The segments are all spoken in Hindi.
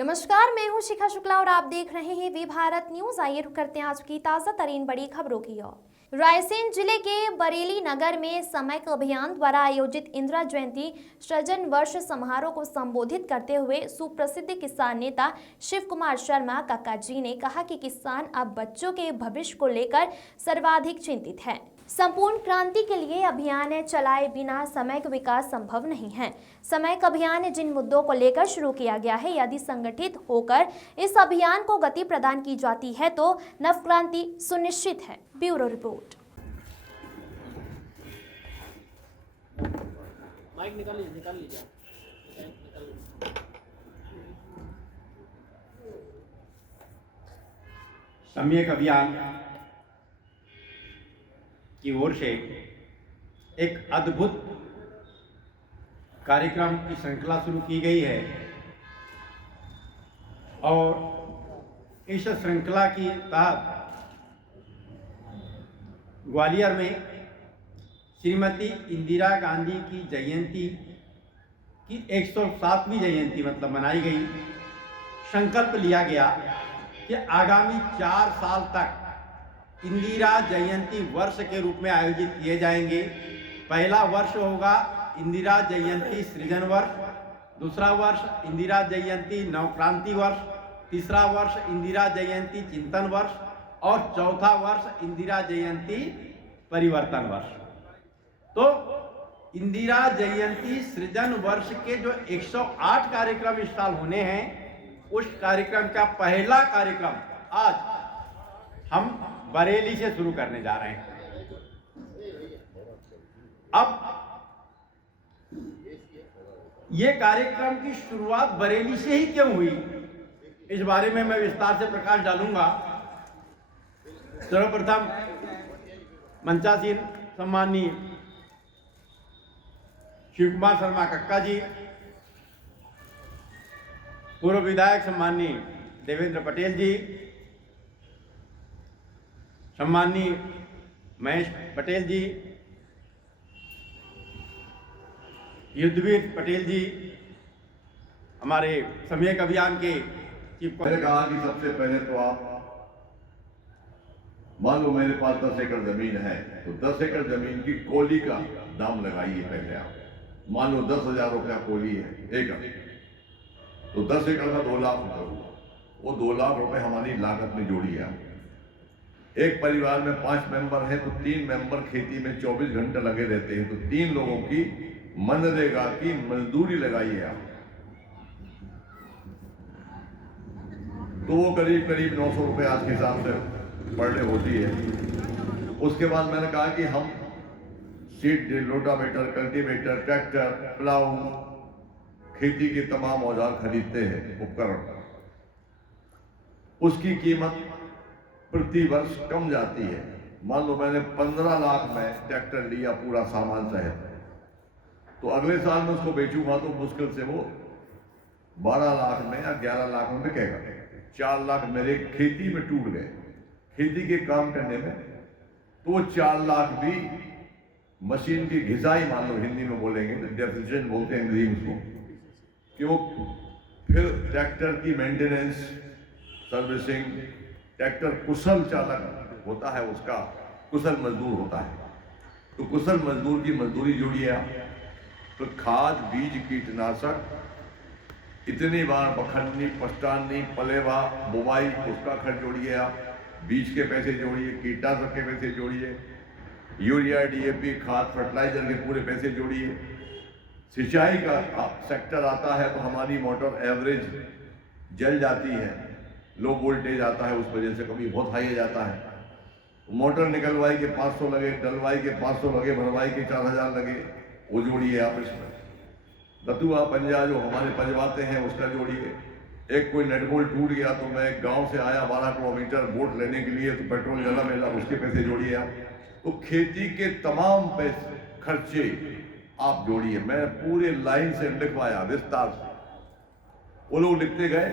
नमस्कार, मैं हूं शिखा शुक्ला और आप देख रहे हैं वी भारत न्यूज। आइए रुक करते हैं आज की ताजा तरीन बड़ी खबरों की ओर। रायसेन जिले के बरेली नगर में समयक अभियान द्वारा आयोजित इंदिरा जयंती सृजन वर्ष समारोह को संबोधित करते हुए सुप्रसिद्ध किसान नेता शिव कुमार शर्मा काका जी ने कहा कि किसान अब बच्चों के भविष्य को लेकर सर्वाधिक चिंतित है। संपूर्ण क्रांति के लिए अभियान चलाए बिना समयक विकास संभव नहीं है। समयक अभियान जिन मुद्दों को लेकर शुरू किया गया है, यदि संगठित होकर इस अभियान को गति प्रदान की जाती है तो नव क्रांति सुनिश्चित है। Bureau report. माइक निकाल लीजिए। समयक अभियान की ओर से एक अद्भुत कार्यक्रम की श्रृंखला शुरू की गई है और इस श्रृंखला की तहत ग्वालियर में श्रीमती इंदिरा गांधी की जयंती की 107वीं जयंती मनाई गई। संकल्प लिया गया कि आगामी 4 साल तक इंदिरा जयंती वर्ष के रूप में आयोजित किए जाएंगे। पहला वर्ष होगा इंदिरा जयंती सृजन वर्ष, दूसरा वर्ष इंदिरा जयंती नवक्रांति वर्ष, तीसरा वर्ष इंदिरा जयंती चिंतन वर्ष और चौथा वर्ष इंदिरा जयंती परिवर्तन वर्ष। तो इंदिरा जयंती सृजन वर्ष के जो 108 कार्यक्रम इस साल होने हैं, उस कार्यक्रम का पहला कार्यक्रम आज हम बरेली से शुरू करने जा रहे हैं। अब ये कार्यक्रम की शुरुआत बरेली से ही क्यों हुई, इस बारे में मैं विस्तार से प्रकाश डालूंगा। सर्वप्रथम मंचासीन सम्माननीय शिव कुमार शर्मा कक्का जी, पूर्व विधायक सम्माननीय देवेंद्र पटेल जी, सम्माननीय महेश पटेल जी, युद्धवीर पटेल जी, हमारे समयक अभियान के चीफ। मैंने कहा कि सबसे पहले तो आप मान लो मेरे पास 10 एकड़ जमीन है तो 10 एकड़ जमीन की कोली का दाम लगाइए। पहले आप मान लो 10,000 रुपया कोली है एकड़, तो 10 एकड़ का 2 लाख रुपये हुआ। वो 2 लाख रुपए हमारी लागत में जोड़िए आप। एक परिवार में 5 मेंबर हैं तो 3 मेंबर खेती में 24 घंटे लगे रहते हैं, तो 3 लोगों की मनरेगा की मजदूरी लगाइए आप, तो वो करीब 900 रुपए आज के हिसाब से पर डे होती है। उसके बाद मैंने कहा कि हम seed, rotavator, cultivator, tractor, plough, खेती के तमाम औजार खरीदते हैं, उपकरण, उसकी कीमत प्रति वर्ष कम जाती है। मान लो मैंने 15 लाख में ट्रैक्टर लिया पूरा सामान सहित, तो अगले साल में उसको बेचूंगा तो मुश्किल से वो 12 लाख में या 11 लाख में बिकेगा। 4 लाख मेरे खेती में टूट गए, खेती के काम करने में। तो वो 4 लाख भी मशीन की घिसाई, मान लो हिंदी में बोलेंगे तो डेफिशिएंट बोलते हैं अंग्रेजी उसको, कि वो फिर ट्रैक्टर की मेंटेनेंस, सर्विसिंग, ट्रैक्टर कुशल चालक होता है, उसका कुशल मजदूर होता है, तो कुशल मजदूर की मजदूरी जोड़िए आप। तो खाद, बीज, कीटनाशक, इतनी बार बखन्नी, पष्टानी, पलेवा, बुवाई, उसका खर्च जोड़िए आप। बीज के पैसे जोड़िए, कीटनाशक के पैसे जोड़िए, यूरिया, डीएपी, खाद, फर्टिलाइजर के पूरे पैसे जोड़िए। सिंचाई का सेक्टर आता है तो हमारी मोटर एवरेज जल जाती है, लो वोल्टेज आता है, उस वजह से कभी बहुत हाई जाता है। मोटर निकलवाई के 500 लगे, डलवाई के 500 लगे, भरवाई के 4000 लगे, वो जोड़िए आप इसमें। दतुआ, पंजा जो हमारे पंजवाते हैं उसका जोड़िए। एक कोई नेट बोल्ट टूट गया तो मैं गांव से आया 12 किलोमीटर बोट लेने के लिए, तो पेट्रोल ज़्यादा मिला, उसके पैसे जोड़िए आप। तो खेती के तमाम पैसे खर्चे आप जोड़िए। मैं पूरे लाइन से लिखवाया विस्तार से, वो लोग लिखते गए,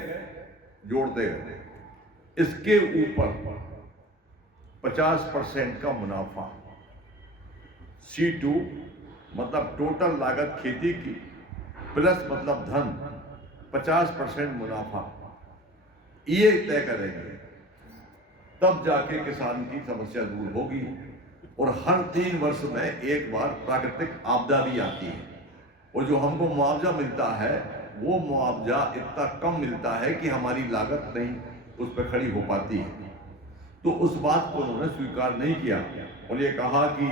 जोड़ते गए। इसके ऊपर 50% का मुनाफा, C2 मतलब टोटल लागत खेती की, प्लस मतलब धन 50% मुनाफा ये तय करेंगे, तब जाके किसान की समस्या दूर होगी। और हर 3 वर्ष में एक बार प्राकृतिक आपदा भी आती है, और जो हमको मुआवजा मिलता है वो मुआवजा इतना कम मिलता है कि हमारी लागत नहीं उस पर खड़ी हो पाती है। तो उस बात को उन्होंने स्वीकार नहीं किया और ये कहा कि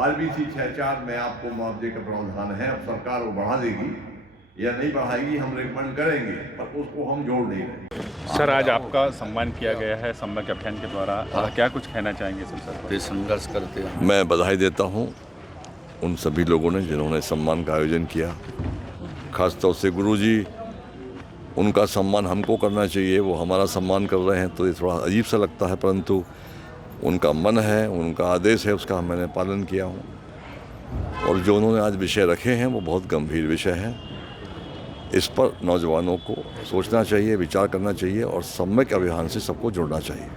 RBC 64 में आपको मुआवजे का प्रावधान है, अब सरकार वो बढ़ा देगी या नहीं बढ़ाएगी हम रिकमेंड करेंगे, पर उसको हम जोड़ नहीं रहे। सर, आज आपका सम्मान किया गया है सम्यक अभियान के द्वारा, क्या कुछ कहना चाहेंगे इस अवसर पर? संघर्ष करते हैं। मैं बधाई देता हूँ उन सभी लोगों ने जिन्होंने सम्मान का आयोजन किया, खासतौर से गुरुजी। उनका सम्मान हमको करना चाहिए, वो हमारा सम्मान कर रहे हैं तो ये थोड़ा अजीब सा लगता है, परंतु उनका मन है, उनका आदेश है, उसका मैंने पालन किया हूँ। और जो उन्होंने आज विषय रखे हैं वो बहुत गंभीर विषय है, इस पर नौजवानों को सोचना चाहिए, विचार करना चाहिए और सम्यक अभियान से सबको जुड़ना चाहिए।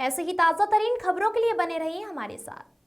ऐसे ही ताज़ा तरीन खबरों के लिए बने रहिए हमारे साथ।